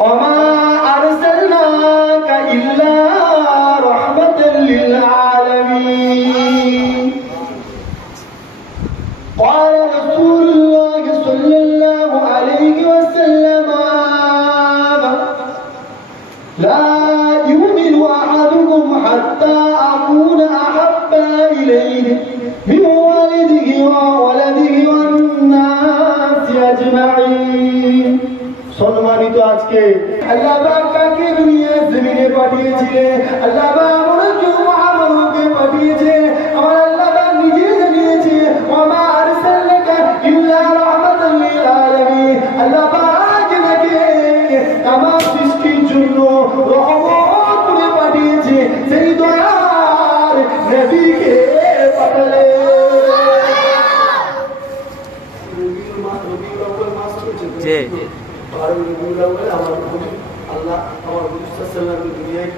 وما أرسلناك إلا رحمة للعالمين قال رسول الله صلى الله عليه وسلم لا يؤمن أحدكم حتى أكون أحب إليه من والده وولده والناس أجمعين সম্মানিত আজকে আল্লাহ পাক কাকে দুনিয়া জমিনে পাঠিয়েছিলেন আল্লাহ পাক মুনাজ্জম মুহাম্মদকে পাঠিয়েছে আমার আল্লাহ পাক নিজে জানিয়েছে ওয়া আরসালনাকা ইল্লা রাহমাতাল লিল আলামিন আল্লাহ পাক নাকি তামাম সৃষ্টির জন্য রহমত করে পাঠিয়েছে সেই দয়ার নবীকে পাঠালেন জি আল্লাহ আমার দুনিয়ায়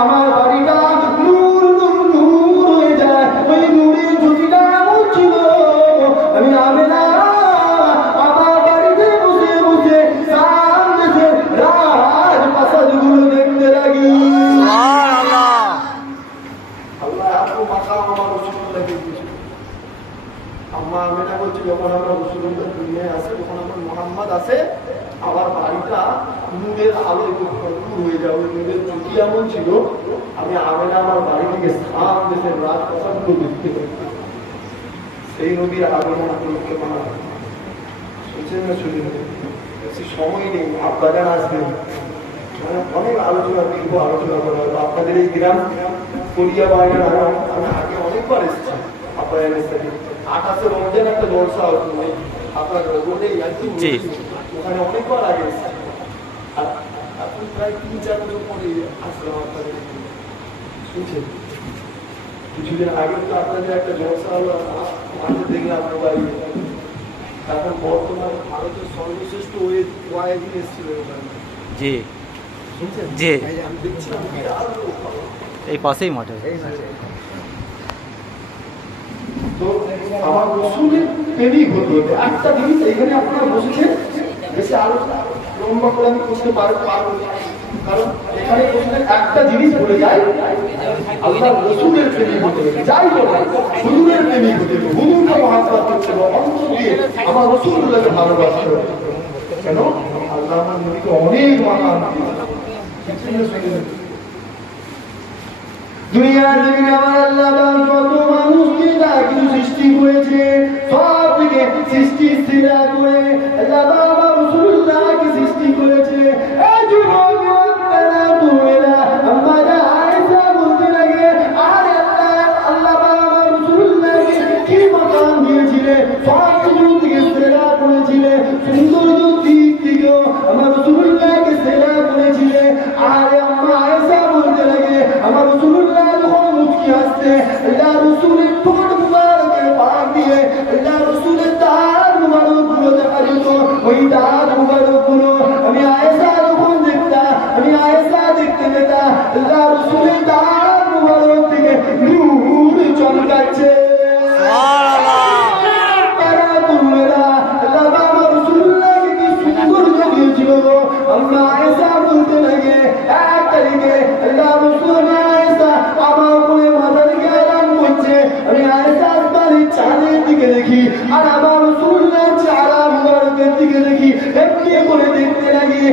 আমার বাড়িটা নূর নূর নূর হয়ে যায় ওই নূরের জ্যোতিটা এমন ছিল আমি আমেনা আমার বাড়িতে বসে বসে সামনে রাজপ্রাসাদগুলো দেখতে লাগি আল্লাহ এত মাকাম আমার রসুলুল্লাহকে দিয়েছে আম্মা আমেনা বলছে যখন আমরা রসুলুল্লাহ দুনিয়ায় আসে তখন আমার মুহাম্মদ আসে আমার বাড়িটা নূরের আলোয় নূর হয়ে যাবে নূরের জ্যোতি এমন ছিল আমি আমেনা আমার বাড়ি থেকে সামনে রাজপ্রাসাদগুলো দেখতে পাই সেই নবীর আগমন উপলক্ষে বানানো শুনছেন না শুনে বেশি সময় নেই আপনারা আসবেন মানে অনেক আলোচনা দীর্ঘ আলোচনা করা হলো আপনাদের এই গ্রাম করিয়া বাইরের আমি আগে অনেকবার এসেছি আপনারা এসেছি 28 রমজান একটা জলসা হতো আপনার রোডেই ওখানে অনেকবার আগে এসেছি আর এখন প্রায় 3-4 বছর পরে আসলাম আপনাদের শুনছেন কিছুদিন আগে তো আপনাদের একটা জলসা হলো মাঝে দেখলাম মোবাইল এখন বর্তমান ভারতের সর্বশ্রেষ্ঠ ওয়াইদিন এসেছিল জি জি এই পাশেই মাঠে তো আমার রসুলের প্রেমিক হতে হতে একটা জিনিস এখানে আপনারা বসেছেন বেশি আলোচনা লম্বা করে আমি করতে পারবো কারণ এখানে একটা জিনিস বলে যায় আল্লাহ রসুলের প্রেমিক হতে হবে যাই বলে হুজুরের প্রেমিক হতে হবে হুজুরকে মহাব্বত করতে হবে অন্তর দিয়ে আমার রসুলকে ভালোবাসতে হবে কেন আল্লাহ আমার নবীকে অনেক মাকাম দুনিয়ার জমিনে আমার আল্লাহ যত মানুষকে যা কিছু সৃষ্টি করেছে সব থেকে সৃষ্টি স্থিরা করে আল্লাহ আমার রাসূলুল্লাহকে সৃষ্টি করেছে এই যুবকেরা তোমরা আমাদের আয়েশা বলতে লাগে আরে আল্লাহ আমার রাসূলুল্লাহকে কি মাকাম দিয়েছিলেন সব কিছু থেকে সেরা করেছিলেন সৌন্দর্য দিক থেকে আমার রাসূলুল্লাহকে সেরা করেছিলেন আরে আম্মা আয়েশা বলতে লাগে আমার রাসূলুল্লাহ যখন মুচকি হাসতে আল্লাহ রাসূলের ঠোঁট মুবারকে পাক দিয়ে আল্লাহ রাসূলের দাঁত মুবারকগুলো দেখা যেত ওই দাঁত মুবারকগুলো আমি আয়েশা যখন দেখতাম আমি আয়েশা দেখতে পেতাম আল্লাহ রাসূলের দাঁত মুবারক থেকে নূর চমকাচ্ছে আমরা আয়েশা বলতে লাগে এক তারিখে আল্লাহ রাসূল আয়েশা আমার উপরে মাথা রেখে আরাম করছে আমি আয়েশা আসমানের চাঁদের দিকে দেখি আর আমার রাসূলের চেহারা মুবারকের দিকে দেখি এমনি করে দেখতে লাগি